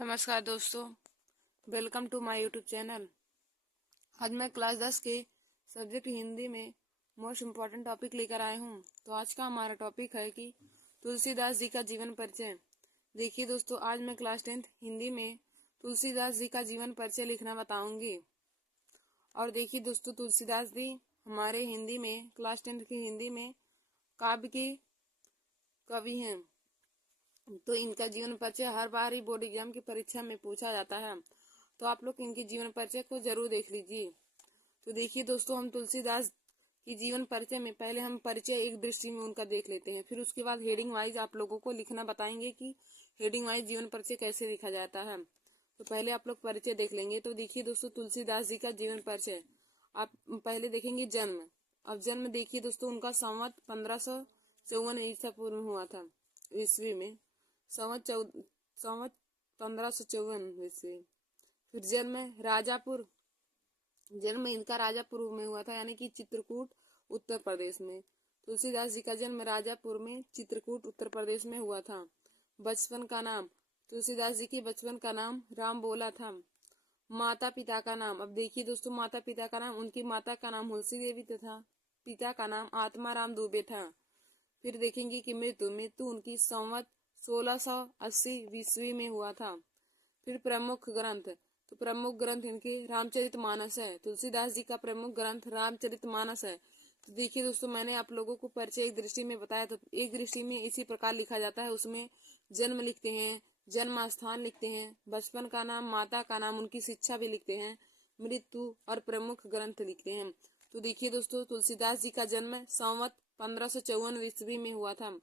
नमस्कार दोस्तों, welcome to my YouTube channel. आज मैं क्लास 10 के सब्जेक्ट हिंदी में मोस्ट इम्पॉर्टेंट टॉपिक लेकर आए हूँ। तो आज का हमारा टॉपिक है कि तुलसीदास जी का जीवन परिचय। देखिए दोस्तों, आज मैं क्लास 10 हिंदी में तुलसीदास जी का जीवन परिचय लिखना बताऊंगी। और देखिए दोस्तों, तुलसीदास जी हमारे हिंदी में क्लास 10 की हिंदी में काव्य के कवि हैं। तो इनका जीवन परिचय हर बार ही बोर्ड एग्जाम की परीक्षा में पूछा जाता है, तो आप लोग इनके जीवन परिचय को जरूर देख लीजिए। तो देखिए दोस्तों, हम तुलसीदास की जीवन परिचय में पहले हम परिचय एक दृष्टि में उनका देख लेते हैं, फिर उसके बाद हेडिंग वाइज आप लोगों को लिखना बताएंगे कि हेडिंग वाइज जीवन परिचय कैसे लिखा जाता है। तो पहले आप लोग परिचय देख लेंगे। तो देखिए दोस्तों, तुलसीदास जी का जीवन परिचय आप पहले देखेंगे जन्म। अब जन्म देखिए दोस्तों, उनका संवत 1554 ईसा पूर्व में हुआ था, ईस्वी में संवत 1554 ईस्वी। फिर जन्म राजापुर, जन्म इनका राजापुर में हुआ था, यानी कि चित्रकूट उत्तर प्रदेश में। तुलसीदास जी का जन्म राजापुर में चित्रकूट उत्तर प्रदेश में हुआ था। बचपन का नाम, तुलसीदास जी के बचपन का नाम राम बोला था। माता पिता का नाम, अब देखिए दोस्तों, माता पिता का नाम, उनकी माता का नाम हुलसी देवी तथा पिता का नाम आत्मा राम दुबे था। फिर देखेंगे कि मृत्यु उनकी संवत 1680 ईस्वी में हुआ था। फिर प्रमुख ग्रंथ, तो प्रमुख ग्रंथ इनके रामचरितमानस है। तुलसीदास जी का प्रमुख ग्रंथ रामचरितमानस है। तो देखिए दोस्तों, मैंने आप लोगों को परिचय एक दृष्टि में बताया, तो एक दृष्टि में इसी प्रकार लिखा जाता है। उसमें जन्म लिखते हैं, जन्म स्थान लिखते हैं, बचपन का नाम, माता का नाम, उनकी शिक्षा भी लिखते हैं, मृत्यु और प्रमुख ग्रंथ लिखते हैं। तो देखिए दोस्तों, तुलसीदास जी का जन्म संवत 1554 ईस्वी में हुआ था।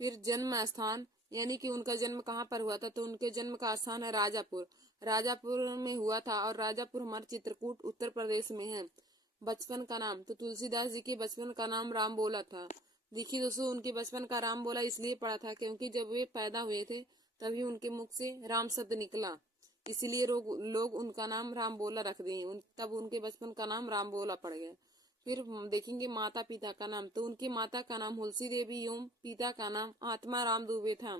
फिर जन्म स्थान, यानी कि उनका जन्म कहाँ पर हुआ था, तो उनके जन्म का स्थान है राजापुर, राजापुर में हुआ था। और राजापुर हमारे चित्रकूट उत्तर प्रदेश में है। बचपन का नाम, तो तुलसीदास जी के बचपन का नाम राम बोला था। देखिए दोस्तों, उनके बचपन का राम बोला इसलिए पड़ा था क्योंकि जब वे पैदा हुए थे तभी उनके मुख से राम शब्द निकला, इसलिए लोग उनका नाम राम बोला रख दिए, तब उनके बचपन का नाम राम बोला पड़ गया। फिर देखेंगे माता पिता का नाम, तो उनकी माता का नाम हुलसी देवी एवं पिता का नाम आत्मा राम दुबे था।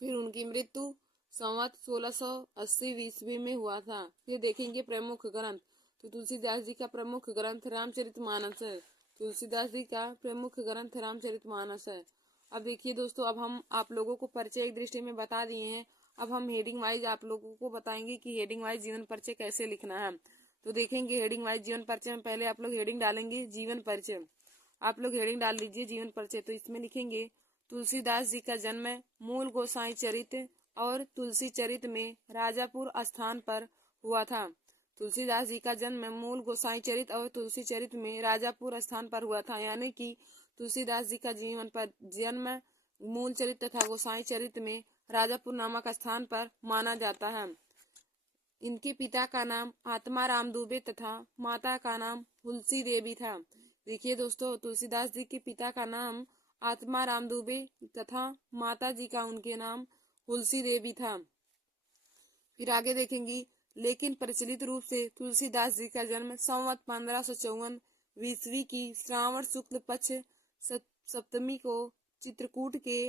फिर उनकी मृत्यु संवत 1680 ईस्वी में हुआ था। फिर देखेंगे प्रमुख ग्रंथ, तो तुलसीदास जी का प्रमुख ग्रंथ रामचरितमानस है। तुलसीदास जी का प्रमुख ग्रंथ रामचरितमानस है। अब देखिए दोस्तों, अब हम आप लोगों को परिचय एक दृष्टि में बता दिए हैं। अब हम हेडिंग वाइज आप लोगों को बताएंगे कि हेडिंग वाइज जीवन परिचय कैसे लिखना है। तो देखेंगे हेडिंग वाइज जीवन परिचय में पहले आप लोग हेडिंग डालेंगे जीवन परिचय। आप लोग हेडिंग डाल लीजिए जीवन परिचय। तो इसमें लिखेंगे तुलसीदास जी का जन्म मूल गोसाई चरित और तुलसी चरित में राजापुर स्थान पर हुआ था। तुलसीदास जी का जन्म मूल गोसाई चरित और तुलसी चरित में राजापुर स्थान पर हुआ था, यानी कि तुलसीदास जी का जीवन पर जन्म मूल चरित तथा गोसाई चरित में राजापुर नामक स्थान पर माना जाता है। इनके पिता का नाम आत्मा राम दुबे तथा माता का नाम हुलसी देवी था। देखिए दोस्तों, तुलसीदास जी के पिता का नाम आत्मा राम दुबे तथा माता जी का उनके नाम हुलसी देवी था। फिर आगे देखेंगे, लेकिन प्रचलित रूप से तुलसीदास जी का जन्म संवत 1554 ईस्वी की श्रावण शुक्ल पक्ष सप्तमी को चित्रकूट के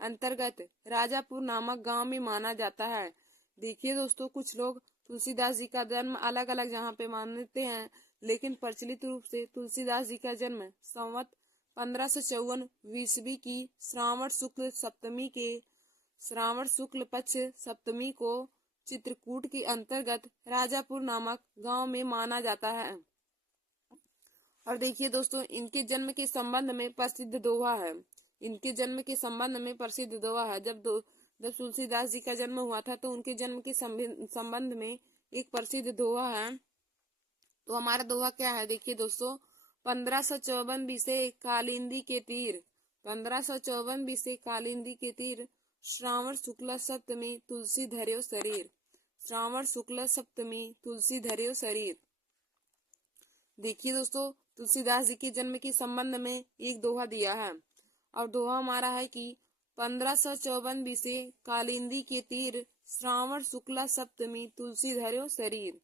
अंतर्गत राजापुर नामक गांव में माना जाता है। देखिए दोस्तों, कुछ लोग तुलसीदास जी का जन्म अलग अलग जहाँ पे मानते हैं, लेकिन प्रचलित रूप से तुलसीदास जी का जन्म संवत 1554 ईस्वी की श्रावण शुक्ल पक्ष सप्तमी को चित्रकूट के अंतर्गत राजापुर नामक गांव में माना जाता है। और देखिए दोस्तों, इनके जन्म के संबंध में प्रसिद्ध दोहा है। इनके जन्म के संबंध में प्रसिद्ध दोहा है। जब तुलसीदास जी का जन्म हुआ था तो उनके जन्म के संबंध में एक प्रसिद्ध दोहा है। तो हमारा दोहा क्या है, देखिए दोस्तों, 1554 बीसे कालिंदी के तीर, 1554 बीसे कालिंदी के तीर, श्रावण शुक्ल सप्तमी तुलसी धर्यो शरीर, श्रावण शुक्ल सप्तमी तुलसी धर्यो शरीर। देखिए दोस्तों, तुलसीदास जी के जन्म के संबंध में एक दोहा दिया है, और दोहा हमारा है कि 1554 बीसे कालिंदी के तीर, श्रावण शुक्ला सप्तमी तुलसी धर्यो शरीर।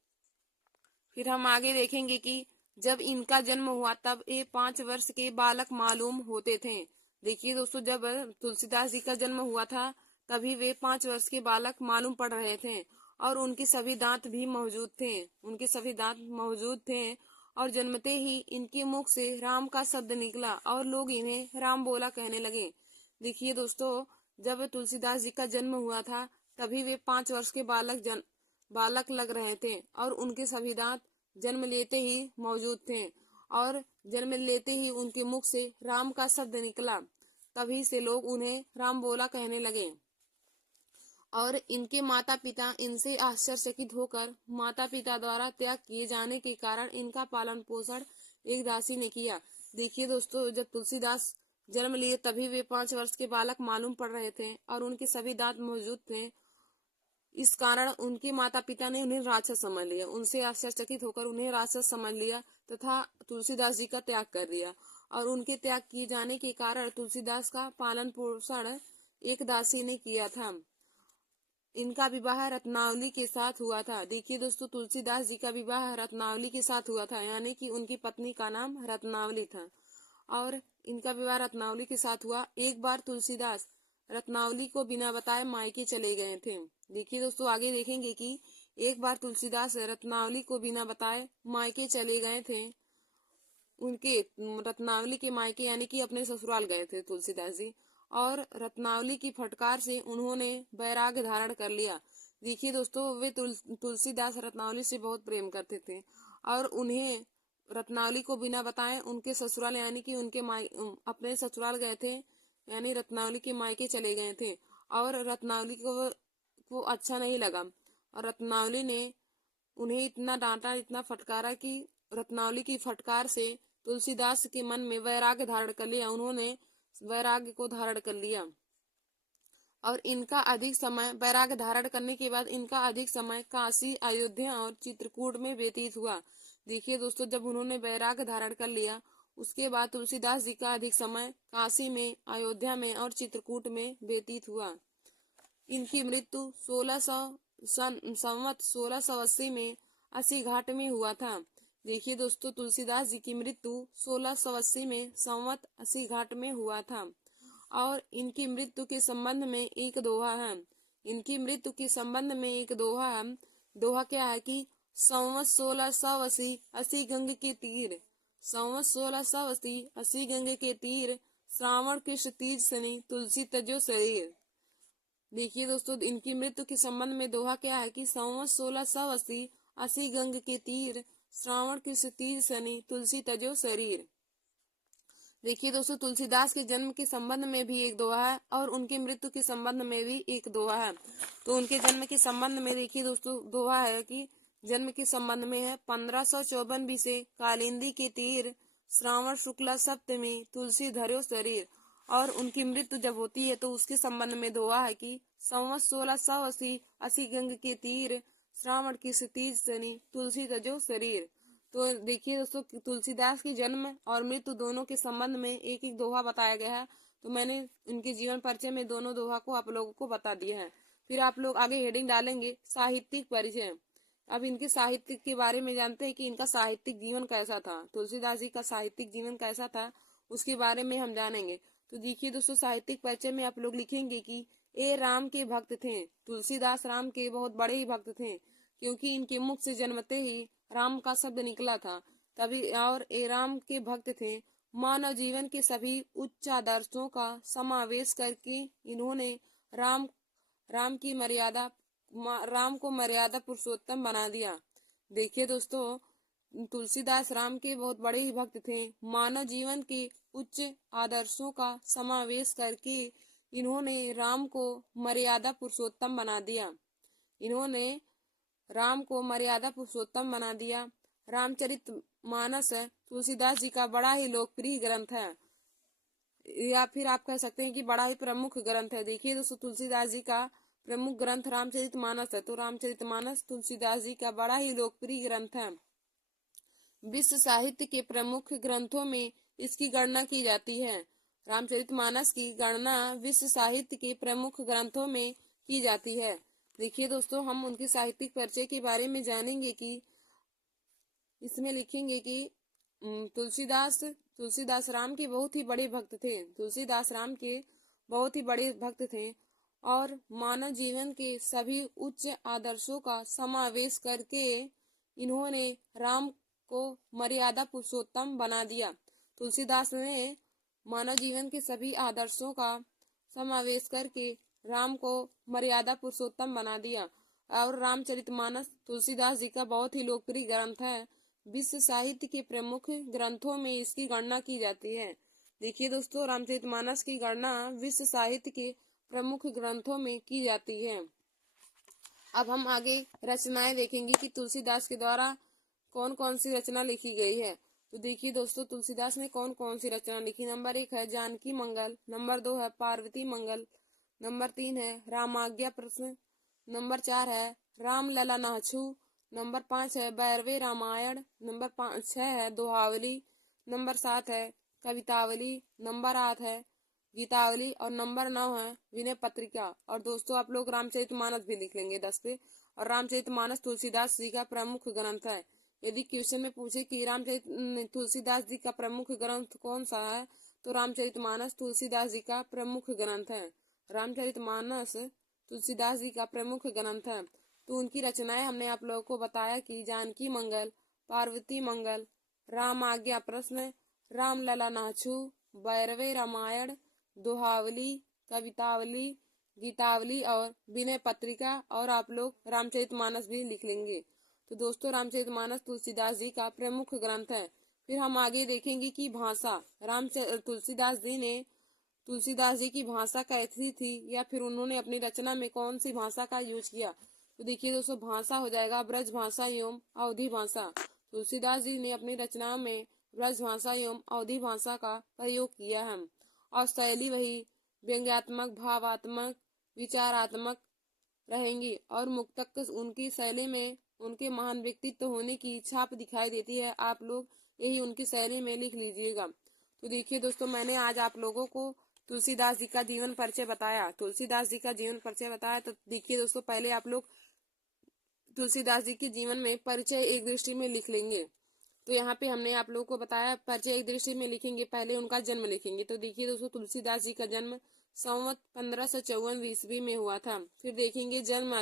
फिर हम आगे देखेंगे कि जब इनका जन्म हुआ तब ये 5 वर्ष के बालक मालूम होते थे। देखिए दोस्तों, जब तुलसीदास जी का जन्म हुआ था तभी वे 5 वर्ष के बालक मालूम पड़ रहे थे और उनके सभी दांत भी मौजूद थे। उनके सभी दांत मौजूद थे और जन्मते ही इनके मुख से राम का शब्द निकला और लोग इन्हें राम बोला कहने लगे। देखिए दोस्तों, जब तुलसीदास जी का जन्म हुआ था तभी वे 5 वर्ष के बालक लग रहे थे और उनके सभी दांत जन्म लेते ही मौजूद थे और जन्म लेते ही उनके मुख से राम का शब्द निकला। तभी से लोग उन्हें राम बोला कहने लगे और इनके माता पिता इनसे आश्चर्यचकित होकर माता पिता द्वारा त्याग किए जाने के कारण इनका पालन पोषण एक दासी ने किया। देखिए दोस्तों, जब तुलसीदास जन्म लिए तभी वे 5 वर्ष के बालक मालूम पड़ रहे थे और उनके सभी दांत मौजूद थे। इस कारण उनके माता पिता ने उन्हें राक्षस समझ लिया, उनसे आश्चर्यचकित होकर उन्हें राक्षस समझ लिया तथा तुलसीदास जी का त्याग कर दिया। और उनके त्याग किए जाने के कारण तुलसीदास का पालन पोषण एक दासी ने किया था। इनका विवाह रत्नावली के साथ हुआ था। देखिए दोस्तों, तुलसीदास जी का विवाह रत्नावली के साथ हुआ था, यानी कि उनकी पत्नी का नाम रत्नावली था और इनका विवाह रत्नावली के साथ हुआ। एक बार तुलसीदास रत्नावली को बिना बताए मायके चले गए थे। देखिए दोस्तों, आगे देखेंगे कि एक बार तुलसीदास रत्नावली को बिना बताए मायके चले गए थे। उनके रत्नावली के मायके यानी कि अपने ससुराल गए थे तुलसीदास जी और रत्नावली की फटकार से उन्होंने वैराग्य धारण कर लिया। देखिए दोस्तों, वे तुलसीदास रत्नावली से बहुत प्रेम करते थे और उन्हें रत्नावली को बिना बताए उनके ससुराल यानी कि उनके अपने ससुराल गए थे, यानी रत्नावली के मायके चले गए थे और रत्नावली को अच्छा नहीं लगा और रत्नावली ने उन्हें इतना डांटा, इतना फटकारा कि रत्नावली की फटकार से तुलसीदास के मन में वैराग्य धारण कर लिया। उन्होंने वैराग्य को धारण कर लिया और इनका अधिक समय वैराग्य धारण करने के बाद इनका अधिक समय काशी, अयोध्या और चित्रकूट में व्यतीत हुआ। देखिए दोस्तों, जब उन्होंने वैराग्य धारण कर लिया उसके बाद तुलसीदास जी का अधिक समय काशी में, अयोध्या में और चित्रकूट में व्यतीत हुआ। इनकी मृत्यु 1680 में अस्सी घाट में हुआ था। देखिए दोस्तों, तुलसीदास जी की मृत्यु 1680 में संवत 80 घाट में हुआ था और इनकी मृत्यु के संबंध में एक दोहा है। इनकी मृत्यु के संबंध में एक दोहा है। दोहा क्या है कि संवत 1680 अस्सी गंग के तीर, संवत 1680 अस्सी गंग के तीर, श्रावण कृष्ण तीज सनी तुलसी तजो शरीर। देखिए दोस्तों, इनकी मृत्यु के संबंध में दोहा क्या है कि संवत 1680 अस्सी गंग के तीर, श्रावण कृष्ण तीज सनी तुलसी तजो शरीर। देखिए दोस्तों, तुलसीदास के जन्म के संबंध में भी एक दोहा है और उनके मृत्यु के संबंध में भी एक दोहा है। तो उनके जन्म के संबंध में देखिए दोस्तों, दोहा है कि जन्म के संबंध में है 1554 बीसे कालिंदी के तीर, श्रावण शुक्ला सप्तमी तुलसी धर्यो शरीर। और उनकी मृत्यु जब होती है तो उसके संबंध में दोहा है कि संवत 1680 अस्सी गंग के तीर, श्रावण की तीज सनी तुलसी तजो शरीर। तो देखिए दोस्तों, तुलसीदास की जन्म और मृत्यु दोनों के संबंध में एक एक दोहा बताया गया है। तो मैंने उनके जीवन परिचय में दोनों दोहा को आप लोगों को बता दिया है। फिर आप लोग आगे हेडिंग डालेंगे साहित्यिक परिचय। अब इनके साहित्य के बारे में जानते हैं कि इनका साहित्यिक जीवन कैसा था, तुलसीदास जी का साहित्यिक जीवन कैसा था, उसके बारे में हम जानेंगे। तो देखिए दोस्तों, साहित्यिक परिचय में आप लोग लिखेंगे कि ए राम के भक्त थे। तुलसीदास राम के बहुत बड़े ही भक्त थे क्योंकि इनके मुख से जन्मते ही राम का शब्द निकला था तभी, और ए राम के भक्त थे। मानव जीवन के सभी उच्च आदर्शों का समावेश करके इन्होंने राम को मर्यादा पुरुषोत्तम बना दिया। देखिए दोस्तों, तुलसीदास राम के बहुत बड़े ही भक्त थे। मानव जीवन के उच्च आदर्शों का समावेश करके इन्होंने राम को मर्यादा पुरुषोत्तम बना दिया। इन्होंने राम को मर्यादा पुरुषोत्तम बना दिया। रामचरितमानस तुलसीदास जी का बड़ा ही लोकप्रिय ग्रंथ है, या फिर आप कह सकते हैं कि बड़ा ही प्रमुख ग्रंथ है। देखिए दोस्तों, तुलसीदास जी का प्रमुख ग्रंथ रामचरितमानस है। तो रामचरितमानस तुलसीदास जी का बड़ा ही लोकप्रिय ग्रंथ है। विश्व साहित्य के प्रमुख ग्रंथों में इसकी गणना की जाती है। रामचरितमानस की गणना विश्व साहित्य के प्रमुख ग्रंथों में की जाती है। देखिए दोस्तों, हम उनके साहित्यिक परिचय के बारे में जानेंगे कि इसमें लिखेंगे कि तुलसीदास राम के बहुत ही बड़े भक्त थे। तुलसीदास राम के बहुत ही बड़े भक्त थे और मानव जीवन के सभी उच्च आदर्शों का समावेश करके इन्होंने राम को मर्यादा पुरुषोत्तम बना दिया। तुलसीदास ने मानव जीवन के सभी आदर्शों का समावेश करके राम को मर्यादा पुरुषोत्तम बना दिया। और रामचरितमानस तुलसीदास जी का बहुत ही लोकप्रिय ग्रंथ है। विश्व साहित्य के प्रमुख ग्रंथों में इसकी गणना की जाती है। देखिए दोस्तों, रामचरितमानस की गणना विश्व साहित्य के प्रमुख ग्रंथों में की जाती है। अब हम आगे रचनाएं देखेंगे कि तुलसीदास के द्वारा कौन कौन सी रचना लिखी गई है। तो देखिए दोस्तों, तुलसीदास ने कौन कौन सी रचना लिखी। नंबर 1 है जानकी मंगल, नंबर 2 है पार्वती मंगल, नंबर 3 है रामाज्ञा प्रश्न, नंबर 4 है राम लला नाछू, नंबर 5 है बैरवे रामायण, नंबर 6 है दोहावली, नंबर 7 है कवितावली, नंबर 8 है गीतावली और नंबर 9 है विनय पत्रिका। और दोस्तों आप लोग रामचरितमानस भी लिख लेंगे 10 पे। और रामचरितमानस तुलसीदास जी का प्रमुख ग्रंथ है। यदि क्वेश्चन में पूछे कि रामचरित तुलसीदास जी का प्रमुख ग्रंथ कौन सा है, तो रामचरितमानस तुलसीदास जी का प्रमुख ग्रंथ है। रामचरितमानस तुलसीदास जी का प्रमुख ग्रंथ है। तो उनकी रचनाएं हमने आप लोगों को बताया कि जानकी मंगल, पार्वती मंगल, राम आज्ञा प्रश्न, राम लला नाछू, बैरवे रामायण, दोहावली, कवितावली, गीतावली और विनय पत्रिका। और आप लोग रामचरितमानस भी लिख लेंगे। तो दोस्तों रामचरितमानस तुलसीदास जी का प्रमुख ग्रंथ है। फिर हम आगे देखेंगे कि भाषा तुलसीदास जी की भाषा कैसी थी, या फिर उन्होंने अपनी रचना में कौन सी भाषा का यूज किया। तो देखिए दोस्तों, भाषा हो जाएगा ब्रज भाषा एवं अवधी भाषा। तुलसीदास जी ने अपनी रचना में ब्रज भाषा एवं अवधी भाषा का प्रयोग किया है। और शैली वही व्यंग्यात्मक, भावात्मक, विचारात्मक रहेंगी। और मुक्तक उनकी शैली में उनके महान व्यक्तित्व होने की छाप दिखाई देती है। आप लोग यही उनकी शैली में लिख लीजिएगा। तो देखिए दोस्तों, मैंने आज आप लोगों को तुलसीदास जी का जीवन परिचय बताया। तो देखिए दोस्तों, पहले आप लोग तुलसीदास जी के जीवन में परिचय एक दृष्टि में लिख लेंगे। तो यहाँ पे हमने आप लोगों को बताया परिचय एक दृष्टि में लिखेंगे, पहले उनका जन्म लिखेंगे। तो देखिए दोस्तों, तुलसीदास जी का जन्म संवत 1554 ईस्वी में हुआ था। फिर देखेंगे जन्म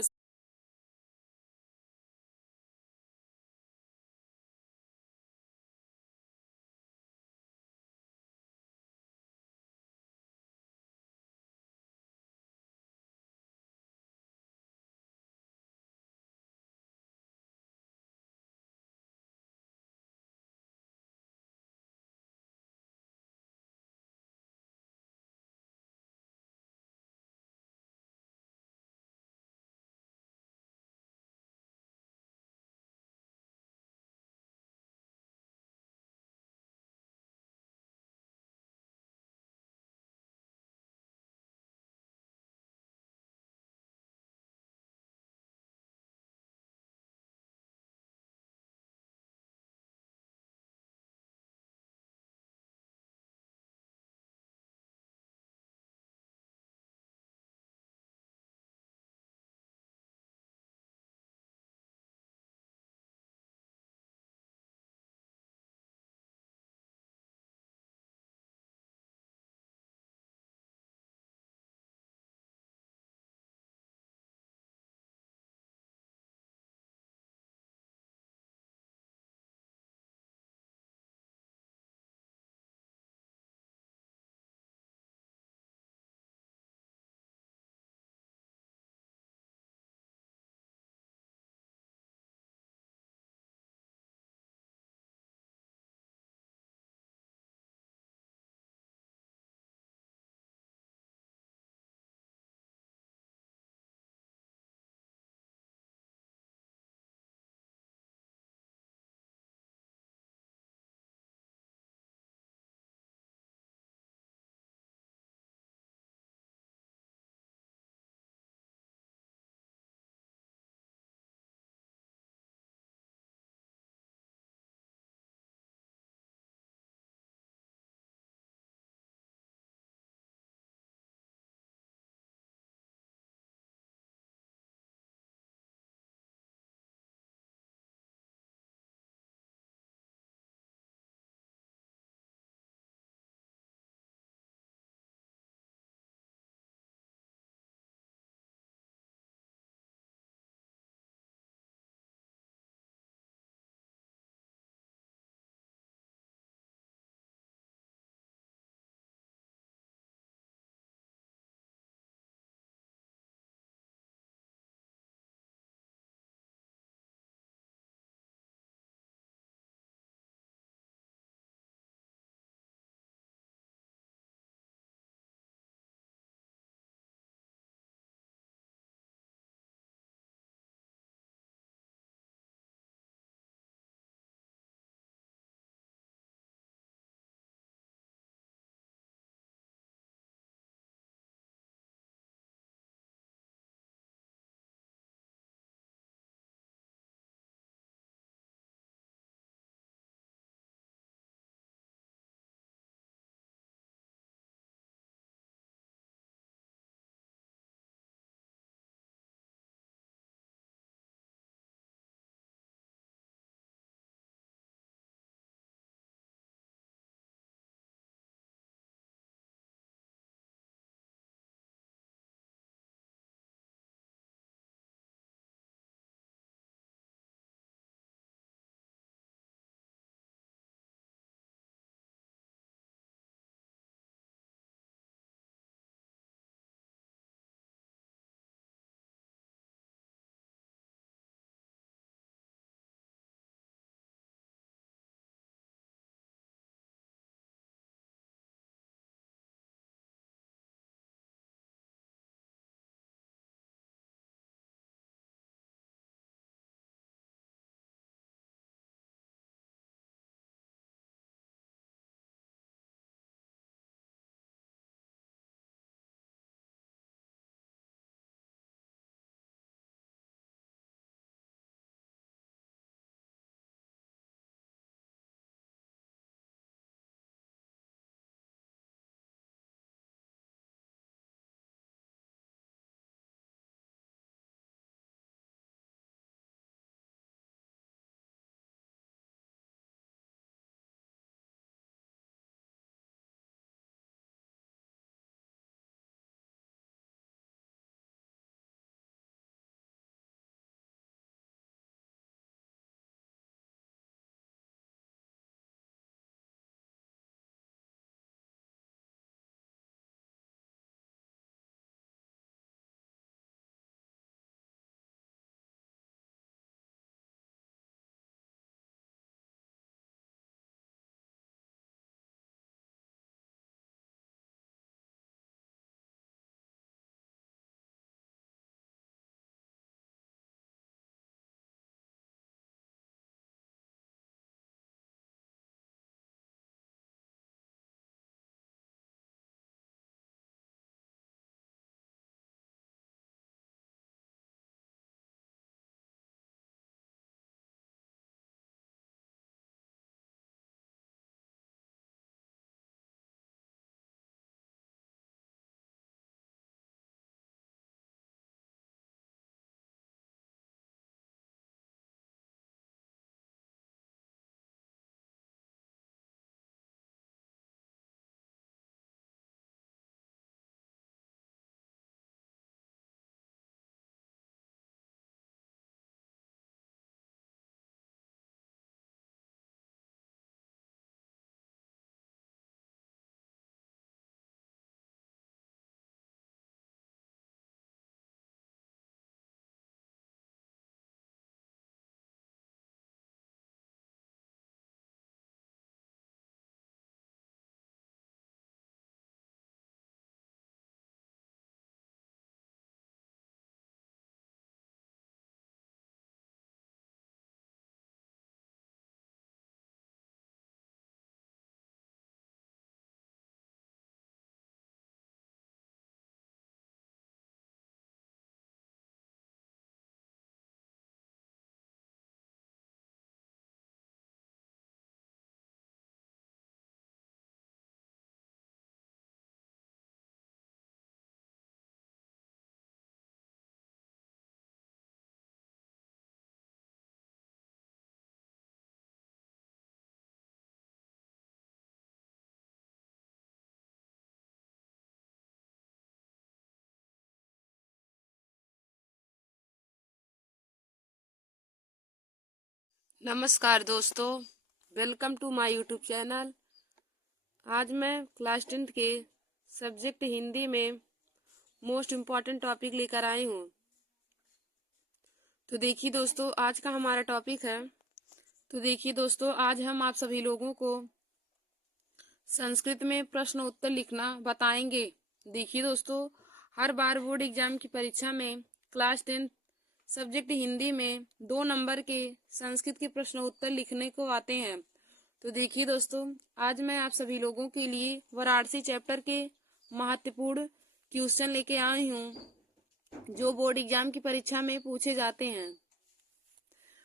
नमस्कार दोस्तों, welcome to my YouTube channel. आज मैं क्लास 10th के सब्जेक्ट हिंदी में मोस्ट इम्पॉर्टेंट टॉपिक लेकर आई हूँ। तो देखिए दोस्तों, आज का हमारा टॉपिक है। तो देखिए दोस्तों, आज हम आप सभी लोगों को संस्कृत में प्रश्न उत्तर लिखना बताएंगे। देखिए दोस्तों, हर बार बोर्ड एग्जाम की परीक्षा में क्लास 10th सब्जेक्ट हिंदी में 2 नंबर के संस्कृत के प्रश्न उत्तर लिखने को आते हैं। तो देखिए दोस्तों, आज मैं आप सभी लोगों के लिए वाराणसी चैप्टर के महत्वपूर्ण क्वेश्चन लेके आई हूँ जो बोर्ड एग्जाम की परीक्षा में पूछे जाते हैं।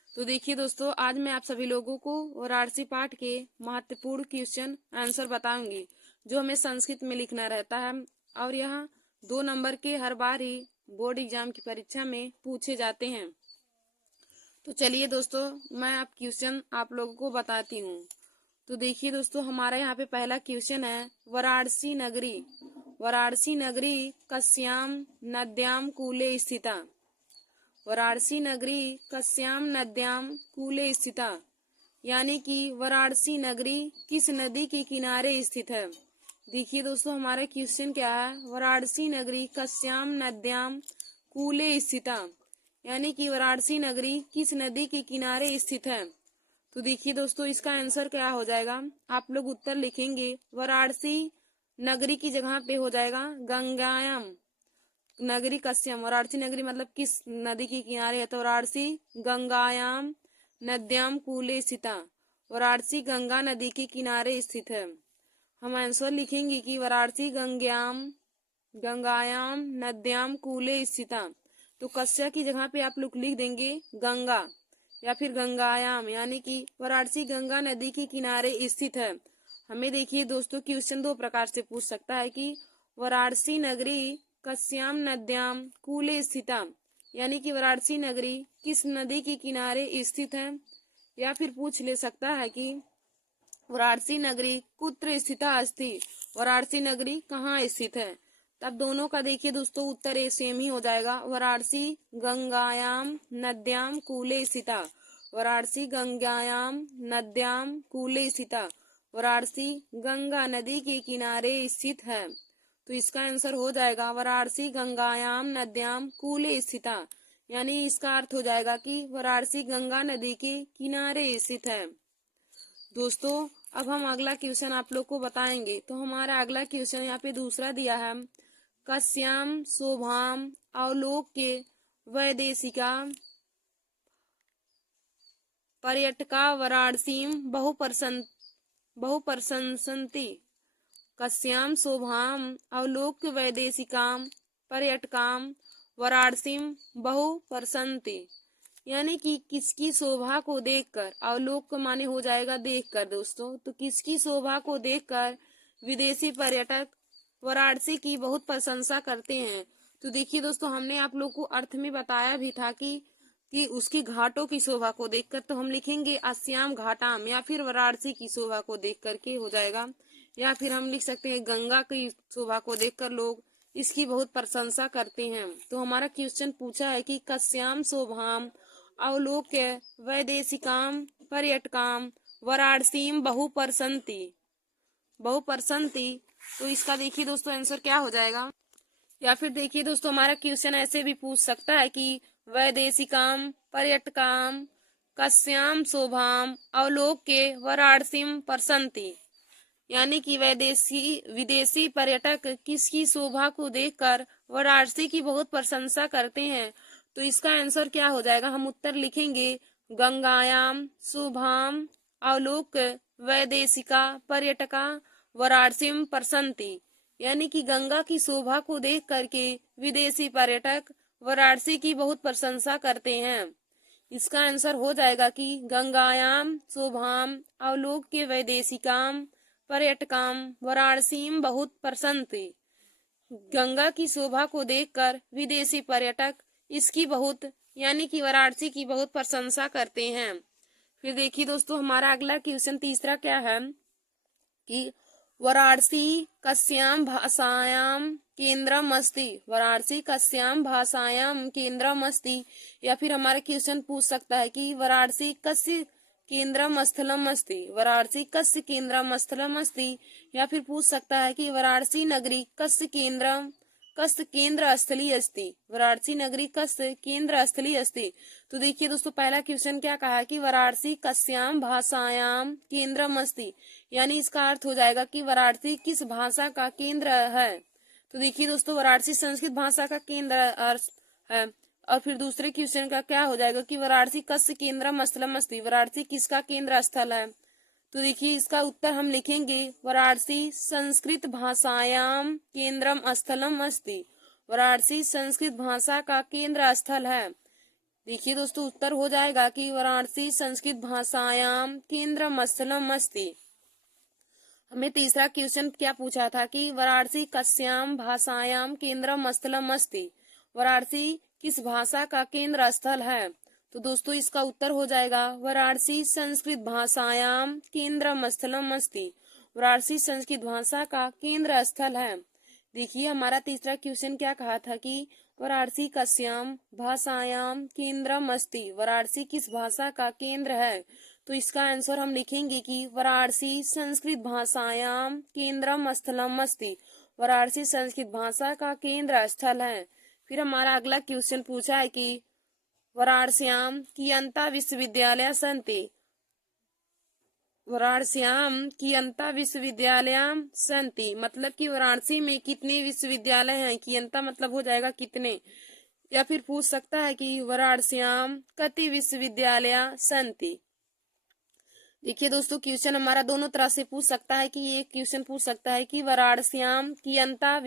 तो देखिए दोस्तों, आज मैं आप सभी लोगों को वाराणसी पाठ के महत्वपूर्ण क्वेश्चन आंसर बताऊंगी जो हमें संस्कृत में लिखना रहता है और यह 2 नंबर के हर बार ही बोर्ड एग्जाम की परीक्षा में पूछे जाते हैं। तो चलिए दोस्तों, मैं आप क्वेश्चन आप लोगों को बताती हूँ। तो देखिए दोस्तों, हमारा यहाँ पे पहला क्वेश्चन है, वाराणसी नगरी। वाराणसी नगरी कस्याम नद्याम कूले स्थिता। वाराणसी नगरी कस्याम नद्याम कूले स्थिता, यानी कि वाराणसी नगरी किस नदी के किनारे स्थित है। देखिए दोस्तों, हमारा क्वेश्चन क्या है, वाराणसी नगरी कस्याम नद्याम कूले स्थिता, यानी कि वाराणसी नगरी किस नदी के किनारे स्थित है। तो देखिए दोस्तों, इसका आंसर क्या हो जाएगा, आप लोग उत्तर लिखेंगे वाराणसी नगरी की जगह पे हो जाएगा गंगायाम नगरी कस्यम। वाराणसी नगरी मतलब किस नदी के किनारे है, तो वाराणसी गंगायाम नद्याम कूले स्थिता, वाराणसी गंगा नदी के किनारे स्थित है। हम आंसर लिखेंगे कि वाराणसी गंगायाम नद्याम कूले स्थिता। तो कस्या की जगह पे आप लोग लिख देंगे गंगा या फिर गंगायाम, यानी कि वाराणसी गंगा नदी के किनारे स्थित है। हमें देखिए दोस्तों, क्वेश्चन 2 प्रकार से पूछ सकता है कि वाराणसी नगरी कस्याम नद्याम कूले स्थिता, यानी कि वाराणसी नगरी किस नदी के किनारे स्थित है, या फिर पूछ ले सकता है कि वाराणसी नगरी कुत्र स्थिता अस्ति, वाराणसी नगरी कहाँ स्थित है। तब दोनों का देखिए दोस्तों उत्तर सेम ही हो जाएगा, वाराणसी गंगायाम नद्याम कूले स्थिता। वाराणसी गंगायाम नद्याम कूले स्थिता, वाराणसी गंगा नदी के किनारे स्थित है। तो इसका आंसर हो जाएगा वाराणसी गंगायाम नद्याम कूले स्थिता, यानी इसका अर्थ हो जाएगा कि वाराणसी गंगा नदी के किनारे स्थित है। दोस्तों, अब हम अगला क्वेश्चन आप लोग को बताएंगे। तो हमारा अगला क्वेश्चन यहाँ पे दूसरा दिया है, कस्याम शोभाम अवलोक्य वैदेशिका पर्यटका वाराणसीम बहुप्रशंसन्ति। कस्याम शोभाम अवलोक्य वैदेशिकाम पर्यटकाम वाराणसीम बहुप्रशंसन्ति, यानी कि किसकी शोभा को देखकर, अवलोक माने हो जाएगा देखकर दोस्तों, तो किसकी शोभा को देखकर विदेशी पर्यटक वाराणसी की बहुत प्रशंसा करते हैं। तो देखिए दोस्तों, हमने आप लोग को अर्थ में बताया भी था कि उसकी घाटों की शोभा को देखकर, तो हम लिखेंगे अस्याम घाटाम, या फिर वाराणसी की शोभा को देख करके हो जाएगा, या फिर हम लिख सकते हैं गंगा की शोभा को देखकर लोग इसकी बहुत प्रशंसा करते हैं। तो हमारा क्वेश्चन पूछा है कि कस्याम शोभाम अवलोक्य वैदेशिकाम पर्यटकाम वाराणसीम बहुप्रशंसन्ति। तो इसका देखिए दोस्तों आंसर क्या हो जाएगा, या फिर देखिए दोस्तों, हमारा क्वेश्चन ऐसे भी पूछ सकता है कि वैदेशिकाम पर्यटकाम कस्याम शोभाम अवलोक्य वाराणसीम प्रशंसन्ति, यानी कि विदेशी पर्यटक किसकी शोभा को देखकर वाराणसी की बहुत प्रशंसा करते हैं। तो इसका आंसर क्या हो जाएगा, हम उत्तर लिखेंगे गंगायाम शोभाम अवलोक्य वैदेशिका पर्यटका वाराणसीम प्रशंसन्ति, यानी कि गंगा की शोभा को देख करके विदेशी पर्यटक वाराणसी की बहुत प्रशंसा करते हैं। इसका आंसर हो जाएगा कि गंगायाम शोभाम अवलोक्य वैदेशिकाम पर्यटकाम वाराणसीम बहुत प्रशंसन्ति, गंगा की शोभा को देखकर विदेशी पर्यटक इसकी बहुत, यानी कि वाराणसी की बहुत प्रशंसा करते हैं। फिर देखिए दोस्तों, हमारा अगला क्वेश्चन तीसरा क्या है कि वाराणसी कस्याम भाषायाम केंद्रम अस्ति। वाराणसी कस्याम भाषायाम केंद्रम अस्ति, या फिर हमारा क्वेश्चन पूछ सकता है कि वाराणसी केंद्रम स्थलम अस्ति, वाराणसी कस्य केंद्रम स्थलम अस्ति। या फिर पूछ सकता है कि वाराणसी नगरी कस्य केंद्र स्थली अस्ति, वाराणसी नगरी कस्य केंद्र स्थली अस्ति। तो देखिए दोस्तों, पहला क्वेश्चन क्या कहा कि वाराणसी कस्याम भाषायाम केंद्रम अस्ति, यानी इसका अर्थ हो जाएगा कि वाराणसी किस भाषा का केंद्र है। तो देखिए दोस्तों, वाराणसी संस्कृत भाषा का केंद्र अर्थ है। और फिर दूसरे क्वेश्चन का क्या हो जाएगा कि वाराणसी कस्य केंद्रम स्थलम अस्ति, वाराणसी किसका केंद्र स्थल है। तो देखिए इसका उत्तर हम लिखेंगे वाराणसी संस्कृत भाषायाम केंद्रम स्थलम अस्ति, वाराणसी संस्कृत भाषा का केंद्र स्थल है। देखिए दोस्तों, उत्तर हो जाएगा कि वाराणसी संस्कृत भाषायाम केंद्रम स्थलम अस्ति। हमें तीसरा क्वेश्चन क्या पूछा था कि वाराणसी कस्याम भाषायाम केंद्रम स्थलम अस्ति, वाराणसी किस भाषा का केंद्र स्थल है। तो दोस्तों इसका उत्तर हो जाएगा वाराणसी संस्कृत भाषायाम केंद्रम स्थलम अस्ति, वाराणसी संस्कृत भाषा का केंद्र स्थल है। देखिए हमारा तीसरा क्वेश्चन क्या कहा था कि वाराणसी कस्याम भाषायाम केंद्रम अस्ति, वाराणसी किस भाषा का केंद्र है। तो इसका आंसर हम लिखेंगे कि वाराणसी संस्कृत भाषायाम केंद्रम स्थलम अस्ति, वाराणसी संस्कृत भाषा का केंद्र स्थल है। फिर हमारा अगला क्वेश्चन पूछा है कि वाराणस्याम कियंता विश्वविद्यालय सन्ति, वाराणस्याम कियंता विश्वविद्यालय सन्ति, मतलब कि वाराणसी में कितने विश्वविद्यालय हैं। कियंता मतलब हो जाएगा कितने। या फिर पूछ सकता है कि वाराणस्याम कति विश्वविद्यालय सन्ति। देखिए दोस्तों, क्वेश्चन हमारा दोनों तरह से पूछ सकता है कि ये क्वेश्चन पूछ सकता है कि वाराणस्याम कियंता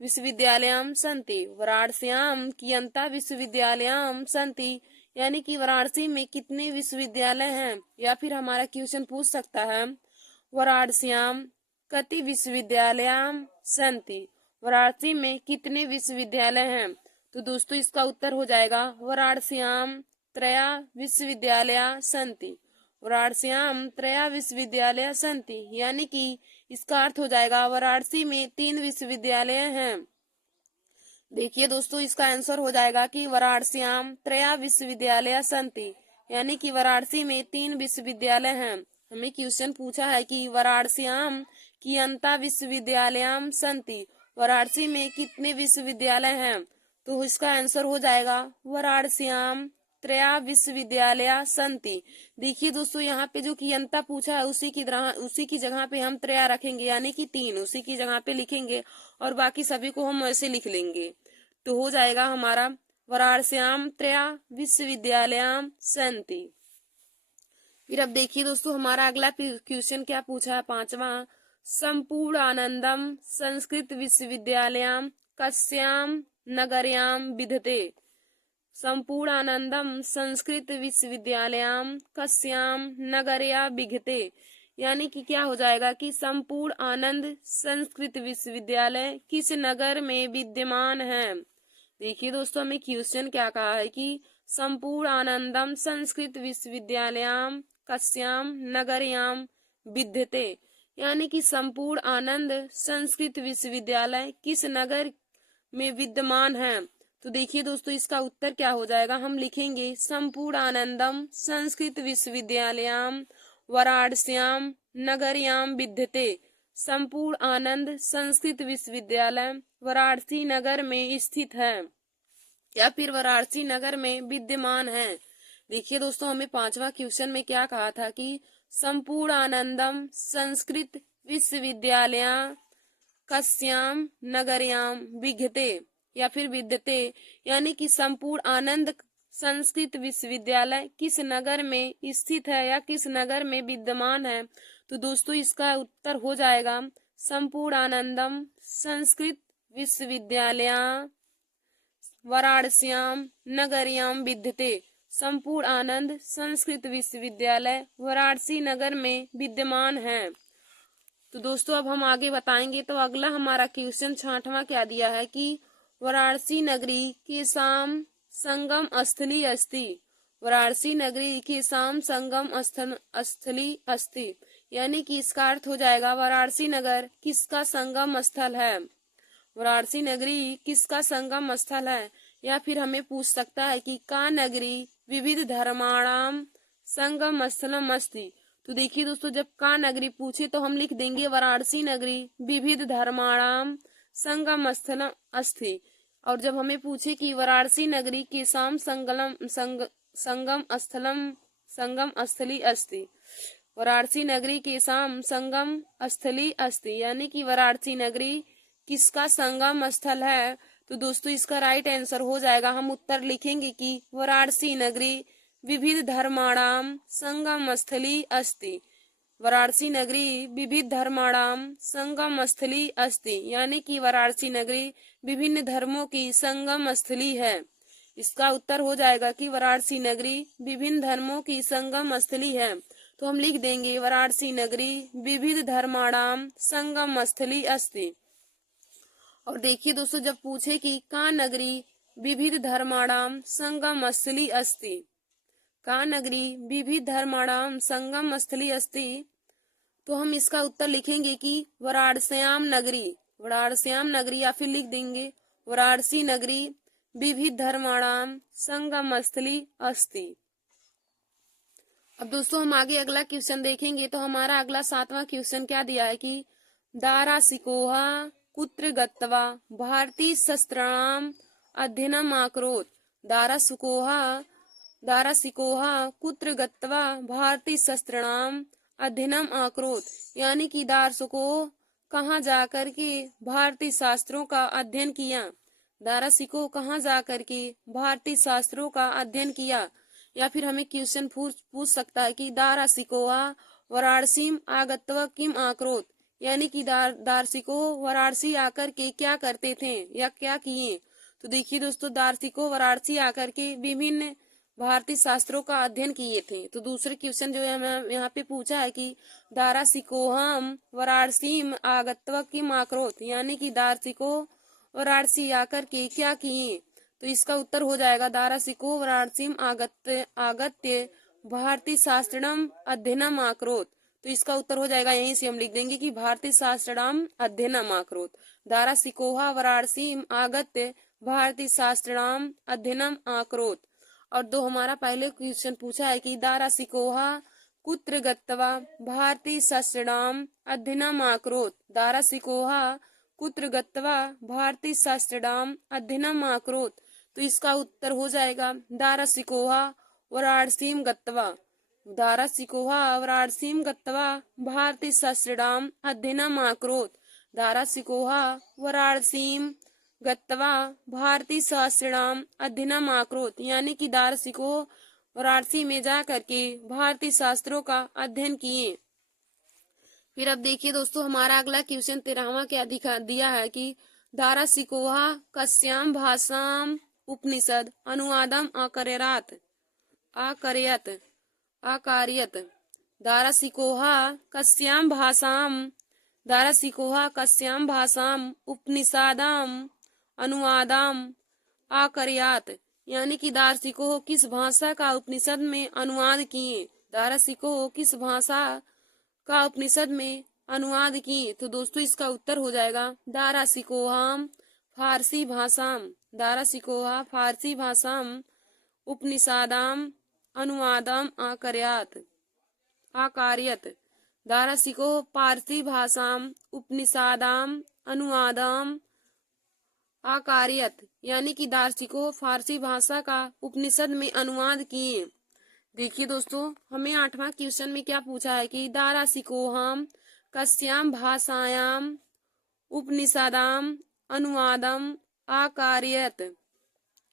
विश्वविद्यालयम सन्ति, वाराणस्याम कियंता विश्वविद्यालयम सन्ति, यानी कि वाराणसी में कितने विश्वविद्यालय हैं। या फिर हमारा क्वेश्चन पूछ सकता है वाराणस्याम कति विश्वविद्यालयम सन्ति, वाराणसी में कितने विश्वविद्यालय हैं। तो दोस्तों इसका उत्तर हो जाएगा वाराणस्याम त्रया विश्वविद्यालय सन्ति, वाराणस्याम त्रया विश्वविद्यालय सन्ति, यानी कि इसका अर्थ हो जाएगा वाराणसी में 3 विश्वविद्यालय हैं। देखिए दोस्तों, इसका आंसर हो जाएगा कि वाराणस्याम त्रया विश्वविद्यालय सन्ति, यानी कि वाराणसी में 3 विश्वविद्यालय हैं। हमें क्वेश्चन पूछा है कि वाराणस्याम कियंता विश्वविद्यालयम सन्ति, वाराणसी में कितने विश्वविद्यालय हैं। तो इसका आंसर हो जाएगा वाराणस्याम त्रया विश्वविद्यालय सन्ति। देखिए दोस्तों, यहाँ पे जो कियंता पूछा है उसी की जगह पे हम त्रया रखेंगे, यानी कि 3 उसी की जगह पे लिखेंगे और बाकी सभी को हम ऐसे लिख लेंगे। तो हो जाएगा हमारा वाराणस्याम त्रया विश्वविद्यालय सन्ति। फिर अब देखिए दोस्तों, हमारा अगला क्वेश्चन क्या पूछा है, 5वां, संपूर्ण आनंदम संस्कृत विश्वविद्यालयम कस्याम नगर्याम विद्यते, संपूर्ण आनंदम संस्कृत विश्वविद्यालयम कस्याम नगर्या विद्यते, यानी कि क्या हो जाएगा कि संपूर्ण आनंद संस्कृत विश्वविद्यालय किस नगर में विद्यमान है। देखिए दोस्तों, हमें क्वेश्चन क्या कहा है कि संपूर्ण आनंदम संस्कृत विश्वविद्यालयम कस्याम नगर्याम विद्यते, यानी कि संपूर्ण आनंद संस्कृत विश्वविद्यालय किस नगर में विद्यमान है। तो देखिए दोस्तों, इसका उत्तर क्या हो जाएगा, हम लिखेंगे संपूर्ण आनंदम संस्कृत विश्वविद्यालयम वाराणस्याम नगर्याम विद्यते, संपूर्ण आनंद संस्कृत विश्वविद्यालय वाराणसी नगर में स्थित है या फिर वाराणसी नगर में विद्यमान है। देखिए दोस्तों, हमें 5वां क्वेश्चन में क्या कहा था कि संपूर्ण आनंदम संस्कृत विश्वविद्यालय कस्याम नगर्याम विद्यते या फिर विद्यते, यानी कि संपूर्ण आनंद संस्कृत विश्वविद्यालय किस नगर में स्थित है या किस नगर में विद्यमान है। तो दोस्तों इसका उत्तर हो जाएगा संपूर्ण आनंदम संस्कृत विश्वविद्यालय वाराणस्याम नगर्याम विद्यते, संपूर्ण आनंद संस्कृत विश्वविद्यालय वाराणसी नगर में विद्यमान है। तो दोस्तों अब हम आगे बताएंगे। तो अगला हमारा क्वेश्चन 6वां क्या दिया है कि वाराणसी नगरी के शाम संगम स्थली अस्ति, वाराणसी नगरी के शाम संगम स्थली अस्ति, यानी कि इसका अर्थ हो जाएगा वाराणसी नगर किसका संगम स्थल है, वाराणसी नगरी किसका संगम स्थल है। या फिर हमें पूछ सकता है कि का नगरी विविध धर्माणाम संगम स्थलम अस्ति। तो देखिए दोस्तों, जब का नगरी पूछे तो हम लिख देंगे वाराणसी नगरी विविध धर्माणाम संगम स्थलम अस्ति। और जब हमें पूछे कि वाराणसी नगरी के साम संगम स्थली अस्ति, वाराणसी नगरी के साम संगम स्थली अस्ति, यानी कि वाराणसी नगरी किसका संगम स्थल है। तो दोस्तों इसका राइट आंसर हो जाएगा, हम उत्तर लिखेंगे कि वाराणसी नगरी विविध धर्माणाम संगम स्थली अस्ति। वाराणसी नगरी विविध धर्माणाम संगम स्थली अस्ति, यानी कि वाराणसी नगरी विभिन्न धर्मों की संगम स्थली है। इसका उत्तर हो जाएगा कि वाराणसी नगरी विभिन्न धर्मों की संगम स्थली है। तो हम लिख देंगे वाराणसी नगरी विविध धर्माणाम संगम स्थली अस्ति। और देखिए दोस्तों, जब पूछे कि का नगरी विविध धर्माणाम संगम स्थली अस्ति, का नगरी विविध धर्माणाम संगम स्थली अस्ति, तो हम इसका उत्तर लिखेंगे कि वाराणस्याम नगरी, वाराणस्याम नगरी, या फिर लिख देंगे वाराणसी नगरी विविध धर्माणाम संगम स्थली अस्ति। अब दोस्तों हम आगे अगला क्वेश्चन देखेंगे। तो हमारा अगला 7वां क्वेश्चन क्या दिया है कि दारा सिकोहा कुत्र गत्वा भारतीय शस्त्राणाम अध्ययनम आकरोत। दारा सिकोहा कुत्र गत्वा भारतीय शस्त्राणाम अध्ययनम आकरोत, यानी कि दारसिकोह कहाँ जाकर के भारतीय शास्त्रों का अध्ययन किया। दारासिकोह कहाँ जाकर के भारतीय शास्त्रों का अध्ययन किया। या फिर हमें क्वेश्चन पूछ सकता है कि दारासिकोहा वाराणसीम आगत्वा किम आकरोत, यानी कि दारसिकोह वाराणसी आकर के क्या करते थे या क्या किए। तो देखिए दोस्तों, दारसिकोह वाराणसी आकर के विभिन्न भारतीय शास्त्रों का अध्ययन किए थे। तो दूसरे क्वेश्चन जो है हमें यहाँ पे पूछा है कि दारासिकोहम वाराणसीम आगत्वा किम आकरोत, यानी कि दारसिकोह वाराणसी आकर के क्या किए। तो इसका उत्तर हो जाएगा दारासिकोह वाराणसीम आगत्य भारतीय शास्त्रम अध्ययनम आकरोत। तो इसका उत्तर हो जाएगा, यहीं से हम लिख देंगे कि भारतीय शास्त्रम अध्ययनम आकरोत। दारासिकोहा वाराणसीम आगत्य भारतीय शास्त्रम अध्ययनम आकरोत। और दो हमारा पहले क्वेश्चन पूछा है कि दारासिकोहा कुत्र गत्वा भारतीय शास्त्रम अध्ययनम आकरोत। दारासिकोहा कुत्र गत्वा भारतीय शास्त्रम अध्ययनम आकरोत। तो इसका उत्तर हो जाएगा दारासिकोहा वाराणसीम गत्वा। दारासिकोहा वाराणसीम गत्वा भारतीय शास्त्रम अध्ययनम आकरोत। दारासिकोहा वाराणसीम गत्वा भारतीय शास्त्रम अध्ययनम आकरोत, यानी कि दारासिकोह वाराणसी में जा करके भारतीय शास्त्रों का अध्ययन किए। फिर अब देखिए दोस्तों, हमारा अगला क्वेश्चन 13वां क्या दिया है कि दारासिकोहा कस्याम भाषाम उपनिषद अनुवादम आकार्यत। दारासिकोहा कस्याम भाषाम उपनिषदाम अनुवादम आकार्यत, यानी कि दारासिकोह किस भाषा का उपनिषद में अनुवाद किए। दारासिकोह किस भाषा का उपनिषद में अनुवाद किए। तो दोस्तों इसका उत्तर हो जाएगा दारासिकोहाम फारसी भाषाम। दारासिकोहा फारसी भाषाम उपनिषदाम अनुवादम आकार्यत। दारासिकोह पारसी भाषाम उपनिषदाम अनुवादम आकार्यत, यानी कि दारासिकोह फारसी भाषा का उपनिषद में अनुवाद किए। देखिए दोस्तों, हमें 8वां क्वेश्चन में क्या पूछा है कि दारासिकोहाम कस्याम भाषायाम उपनिषदाम अनुवादम आकार्यत,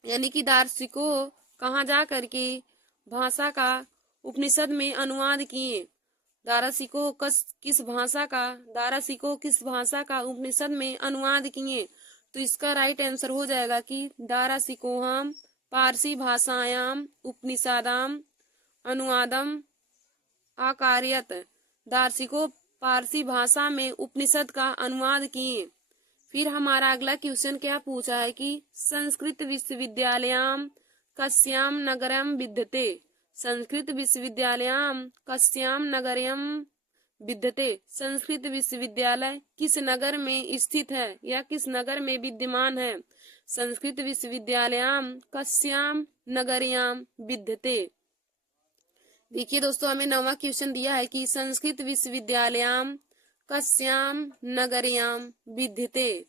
यानी कि दारासिकोह कहाँ जा करके भाषा का उपनिषद में अनुवाद किए। दारासिकोह किस भाषा का उपनिषद में अनुवाद किए। तो इसका राइट आंसर हो जाएगा कि दारासिकोहाम पारसी भाषायाम उपनिषदाम अनुवादम आकार्यत। दारासिकोह पारसी भाषा में उपनिषद का अनुवाद किए। फिर हमारा अगला क्वेश्चन क्या पूछा है कि संस्कृत विश्वविद्यालयाम कस्याम नगरम विद्यते। संस्कृत विश्वविद्यालयाम कस्याम नगरम विद्यते। संस्कृत विश्वविद्यालय किस नगर में स्थित है या किस नगर में विद्यमान है। संस्कृत विश्वविद्यालयाम कस्याम नगरयाम विद्यते। देखिए दोस्तों, हमें 9वां क्वेश्चन दिया है कि संस्कृत विश्वविद्यालयाम कस्याम नगरयाम विद्यते।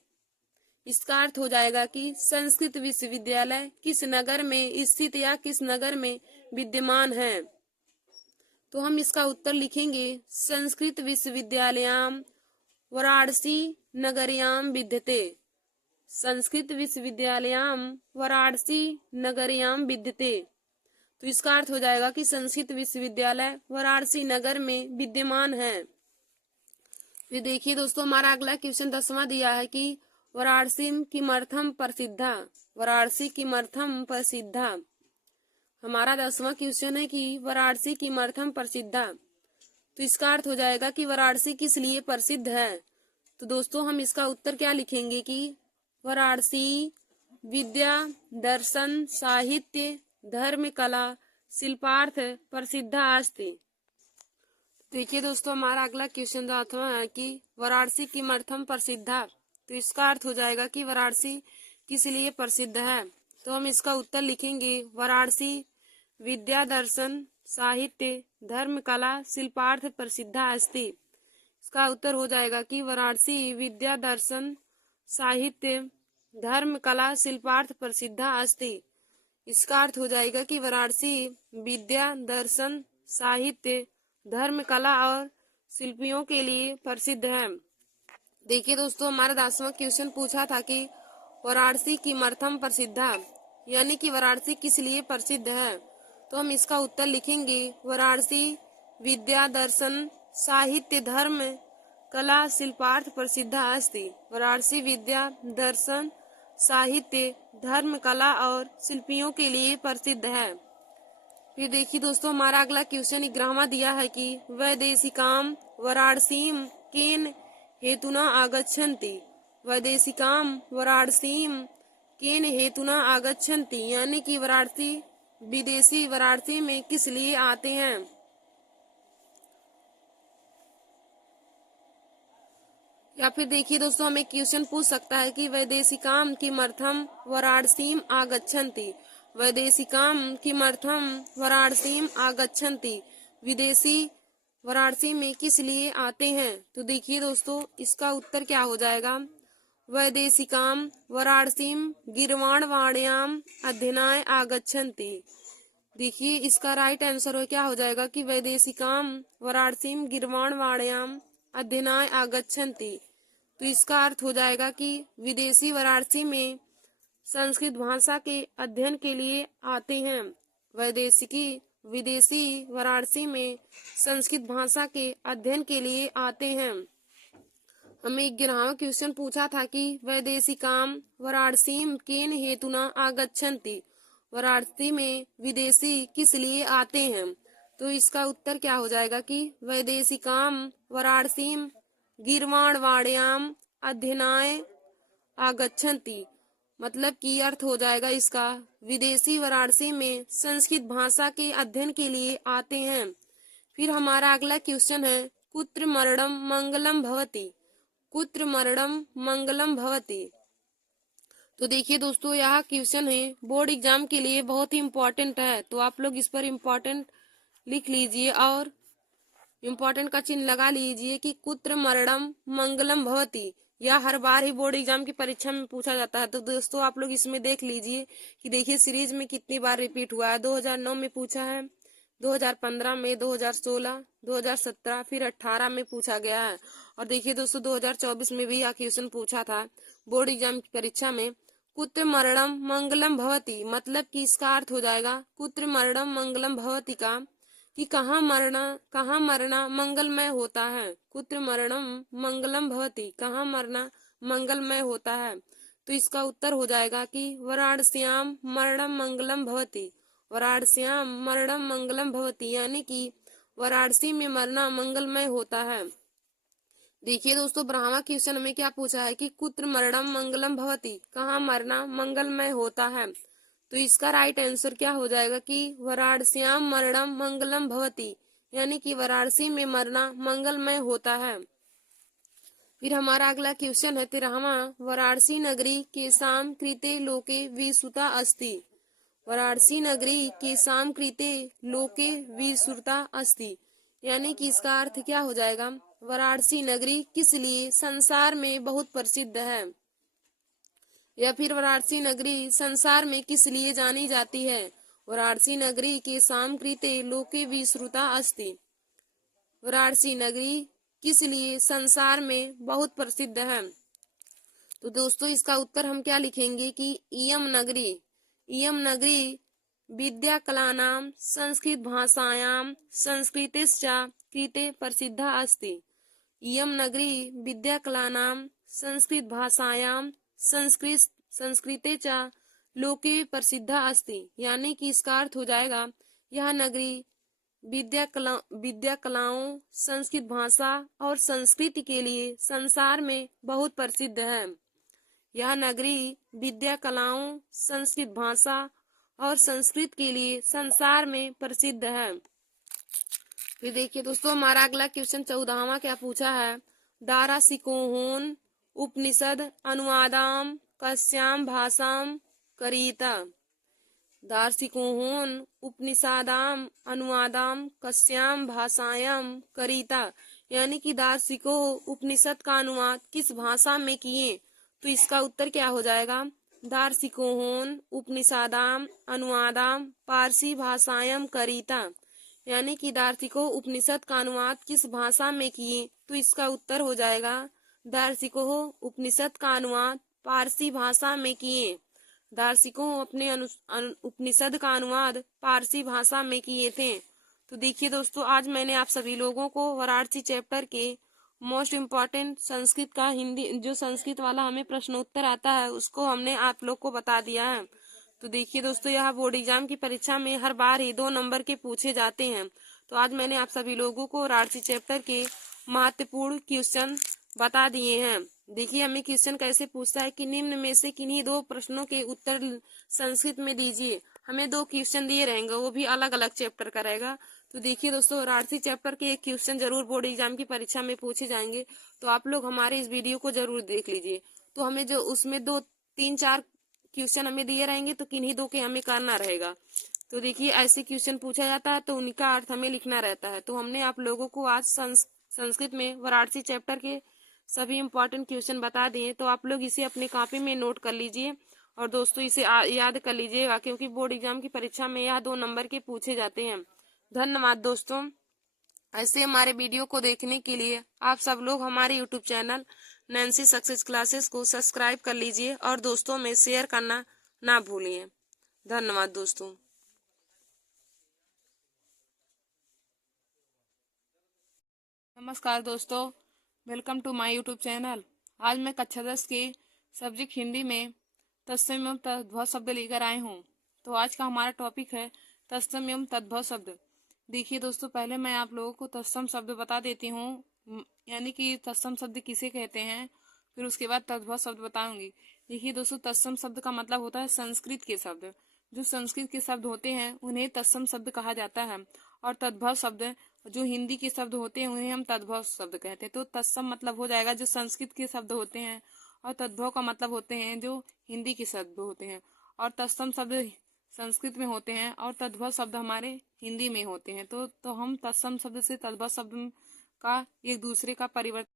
इसका अर्थ हो जाएगा कि संस्कृत विश्वविद्यालय किस नगर में स्थित या किस नगर में विद्यमान है। तो हम इसका उत्तर लिखेंगे संस्कृत विश्वविद्यालयाम वाराणसी नगरयाम विद्यते। संस्कृत विश्वविद्यालयाम वाराणसी नगरयाम विद्यते। तो इसका अर्थ हो जाएगा कि संस्कृत विश्वविद्यालय वाराणसी नगर में विद्यमान है। फिर देखिए दोस्तों, हमारा अगला क्वेश्चन 10वां दिया है कि वाराणसी किमर्थम प्रसिद्धा। वाराणसी किमर्थम प्रसिद्धा। हमारा 10वां क्वेश्चन है कि वाराणसी किमर्थम प्रसिद्धा। तो इसका अर्थ हो जाएगा कि वाराणसी किस लिए प्रसिद्ध है। तो दोस्तों, हम इसका उत्तर क्या लिखेंगे कि वाराणसी विद्या दर्शन साहित्य धर्म कला शिल्पार्थ प्रसिद्धा अस्ति। देखिए दोस्तों, हमारा अगला क्वेश्चन 8वां है कि वाराणसी किमर्थम प्रसिद्धा। तो इसका अर्थ हो जाएगा कि वाराणसी किस लिए प्रसिद्ध है। तो हम इसका उत्तर लिखेंगे वाराणसी विद्या दर्शन साहित्य धर्म कला शिल्पार्थ प्रसिद्धा अस्ति। इसका उत्तर हो जाएगा कि वाराणसी विद्या दर्शन साहित्य धर्म कला शिल्पार्थ प्रसिद्धा अस्ति। इसका अर्थ हो जाएगा कि वाराणसी विद्या दर्शन साहित्य धर्म कला और शिल्पियों के लिए प्रसिद्ध है। देखिए दोस्तों, हमारा 10वां क्वेश्चन पूछा था कि वाराणसी किमर्थम प्रसिद्धा, यानी कि वाराणसी किस लिए प्रसिद्ध है। तो हम इसका उत्तर लिखेंगे वाराणसी विद्या दर्शन साहित्य धर्म कला शिल्पार्थ प्रसिद्धा अस्ति। वाराणसी विद्या दर्शन साहित्य धर्म कला और शिल्पियों के लिए प्रसिद्ध है। फिर देखिए दोस्तों, हमारा अगला क्वेश्चन 11वां दिया है कि वैदेशिकाम वाराणसीम केन हेतुना आगच्छन्ति। वैदेशिकाम वाराणसीम केन हेतुना आगच्छन्ति, यानी कि वाराणसी विदेशी वाराणसी में किस लिए आते हैं। या फिर देखिए दोस्तों, हमें क्वेश्चन पूछ सकता है कि वैदेशिकाम किमर्थम वाराणसीम आगच्छन्ति। वैदेशिकाम किमर्थम वाराणसीम आगच्छन्ति। विदेशी वाराणसी में किस लिए आते हैं। तो देखिए दोस्तों, इसका उत्तर क्या हो जाएगा वैदेशिकाम वाराणसीम गीर्वाणवाण्याम अध्ययनाय आगच्छन्ति। देखिए इसका राइट आंसर क्या हो जाएगा कि वैदेशिकाम वाराणसीम गीर्वाणवाण्याम अध्ययनाय आगच्छन्ति। तो इसका अर्थ हो जाएगा कि विदेशी वाराणसी में संस्कृत भाषा के अध्ययन के लिए आते हैं। विदेशी वाराणसी में संस्कृत भाषा के अध्ययन के लिए आते हैं। हमें 11वां क्वेश्चन पूछा था कि वैदेशिकाम वाराणसीम केन हेतुना आगच्छन्ति। वाराणसी में विदेशी किस लिए आते हैं। तो इसका उत्तर क्या हो जाएगा कि वैदेशिकाम वाराणसीम गीर्वाणवाण्याम अध्ययनाय आगच्छन्ति। मतलब कि अर्थ हो जाएगा इसका विदेशी वाराणसी में संस्कृत भाषा के अध्ययन के लिए आते हैं। फिर हमारा अगला क्वेश्चन है कुत्र मरणम मंगलम भवति। कुत्र मरणम मंगलम भवति। तो देखिए दोस्तों, यह क्वेश्चन है बोर्ड एग्जाम के लिए बहुत ही इम्पोर्टेंट है। तो आप लोग इस पर इम्पोर्टेंट लिख लीजिए और इम्पोर्टेंट का चिन्ह लगा लीजिए कि कुत्र मरणम मंगलम भवति। यह हर बार ही बोर्ड एग्जाम की परीक्षा में पूछा जाता है। तो दोस्तों, आप लोग इसमें देख लीजिए कि देखिए सीरीज में कितनी बार रिपीट हुआ है। 2009 में पूछा है, 2015 में, 2016, 2017, फिर 18 में पूछा गया है। और देखिए दोस्तों, 2024 में भी यह क्वेश्चन पूछा था बोर्ड एग्जाम की परीक्षा में। कुत्र मरणम मंगलम भवति, मतलब कि इसका अर्थ हो जाएगा कुत्र मरणम मंगलम भवति का कि कहाँ मरना मंगलमय होता है। कुत्र मरणम मंगलम भवति, कहाँ मरना मंगलमय होता है। तो इसका उत्तर हो जाएगा कि वाराणस्याम मरणम मंगलम भवति। वाराणस्याम मरणम मंगलम भवति, यानी कि वाराणसी में मरना मंगलमय होता है। देखिए दोस्तों, 12वां क्वेश्चन में क्या पूछा है कि कुत्र मरणम मंगलम भवति, कहाँ मरना मंगलमय होता है। तो इसका राइट आंसर क्या हो जाएगा कि वाराणस्याम मरणम मंगलम भवति, यानी कि वाराणसी में मरना मंगलमय होता है। फिर हमारा अगला क्वेश्चन है 13वां वाराणसी नगरी के साम कृते लोके विसुता अस्ति। वाराणसी नगरी के साम कृते लोके विश्रुता अस्ति, यानी कि इसका अर्थ क्या हो जाएगा, वाराणसी नगरी किस लिए संसार में बहुत प्रसिद्ध है, या फिर वाराणसी नगरी संसार में किस लिए जानी जाती है। वाराणसी नगरी के साम कृते लोके विश्रुता अस्ति, वाराणसी नगरी किस लिए संसार में बहुत प्रसिद्ध है। तो दोस्तों इसका उत्तर हम क्या लिखेंगे कि इयम नगरी विद्या कलानाम संस्कृत भाषायाम संस्कृतिश्च कृते प्रसिद्धा अस्ति। इयम नगरी विद्या कलानाम संस्कृत भाषायाम संस्कृते च लोके प्रसिद्धा अस्ति, यानी कि इसका अर्थ हो जाएगा यह नगरी विद्या कलाओं, संस्कृत भाषा और संस्कृति के लिए संसार में बहुत प्रसिद्ध है। यह नगरी विद्या कलाओं, संस्कृत भाषा और संस्कृत के लिए संसार में प्रसिद्ध है। फिर देखिए दोस्तों हमारा अगला क्वेश्चन 14वां क्या पूछा है, दारासिकोहोन उपनिषद अनुवादाम कस्याम भाषाम करीता। दार्शिकोहोन उपनिषदाम अनुवादाम कस्याम भाषायाम करीता, यानी कि दार्शिको उपनिषद का अनुवाद किस भाषा में किए। तो इसका उत्तर क्या हो जाएगा, दार्शिकोहोन उपनिषदाम अनुवादाम पारसी भाषायाम करीता, यानी कि दार्शिको उपनिषद का अनुवाद किस भाषा में किए। तो इसका उत्तर हो जाएगा दार्शिको उपनिषद का अनुवाद पारसी भाषा में किए। दार्शिकों अपने उपनिषद का अनुवाद पारसी भाषा में किए थे। तो देखिए दोस्तों आज मैंने आप सभी लोगों को वाराणसी चैप्टर के मोस्ट इम्पोर्टेंट संस्कृत का हिंदी जो संस्कृत वाला हमें प्रश्नोत्तर आता है उसको हमने आप लोग को बता दिया है। तो देखिए दोस्तों यह बोर्ड एग्जाम की परीक्षा में हर बार ही 2 नंबर के पूछे जाते हैं। तो आज मैंने आप सभी लोगों को वाराणसी चैप्टर के महत्वपूर्ण क्वेश्चन बता दिए हैं। देखिए हमें क्वेश्चन कैसे पूछता है कि निम्न में से किन्हीं 2 प्रश्नों के उत्तर संस्कृत में दीजिए। हमें 2 क्वेश्चन दिए रहेंगे, वो भी अलग अलग चैप्टर का रहेगा। तो देखिए दोस्तों वाराणसी चैप्टर के एक क्वेश्चन जरूर बोर्ड एग्जाम की परीक्षा में पूछे जाएंगे, तो आप लोग हमारे इस वीडियो को जरूर देख लीजिए। तो हमें जो उसमें 2, 3, 4 क्वेश्चन हमें दिए रहेंगे तो किन्हीं 2 के हमें करना रहेगा। तो देखिए ऐसे क्वेश्चन पूछा जाता है तो उनका अर्थ हमें लिखना रहता है। तो हमने आप लोगों को आज संस्कृत में वाराणसी चैप्टर के सभी इम्पोर्टेंट क्वेश्चन बता दिए। तो आप लोग इसे अपने कॉपी में नोट कर लीजिए और दोस्तों इसे याद कर लीजिएगा, क्योंकि बोर्ड एग्जाम की परीक्षा में यह 2 नंबर के पूछे जाते हैं। धन्यवाद दोस्तों। ऐसे हमारे वीडियो को देखने के लिए आप सब लोग हमारे YouTube channel Nancy success classes को सब्सक्राइब कर लीजिए और दोस्तों में शेयर करना ना भूलिए। धन्यवाद दोस्तों। नमस्कार दोस्तों, welcome to my YouTube channel. आज मैं कक्षा 10 के सब्जेक्ट हिंदी में तत्सम एवं तद्भव शब्द लेकर आए हूँ। तो आज का हमारा टॉपिक है तत्सम एवं तद्भव शब्द। देखिए दोस्तों पहले मैं आप लोगों को तत्सम शब्द बता देती हूँ, यानी कि तत्सम शब्द किसे कहते हैं, फिर उसके बाद तद्भव शब्द बताऊंगी। देखिए दोस्तों तत्सम शब्द का मतलब होता है संस्कृत के शब्द। जो संस्कृत के शब्द होते हैं उन्हें तत्सम शब्द कहा जाता है, और तद्भव शब्द जो हिंदी के शब्द होते हैं उन्हें हम तद्भव शब्द कहते हैं। तो तत्सम मतलब हो जाएगा जो संस्कृत के शब्द होते हैं, और तद्भव का मतलब होते हैं जो हिंदी के शब्द होते हैं। और तत्सम शब्द संस्कृत में होते हैं और तद्भव शब्द हमारे हिंदी में होते हैं। तो हम तत्सम शब्द से तद्भव शब्द का एक दूसरे का परिवर्तन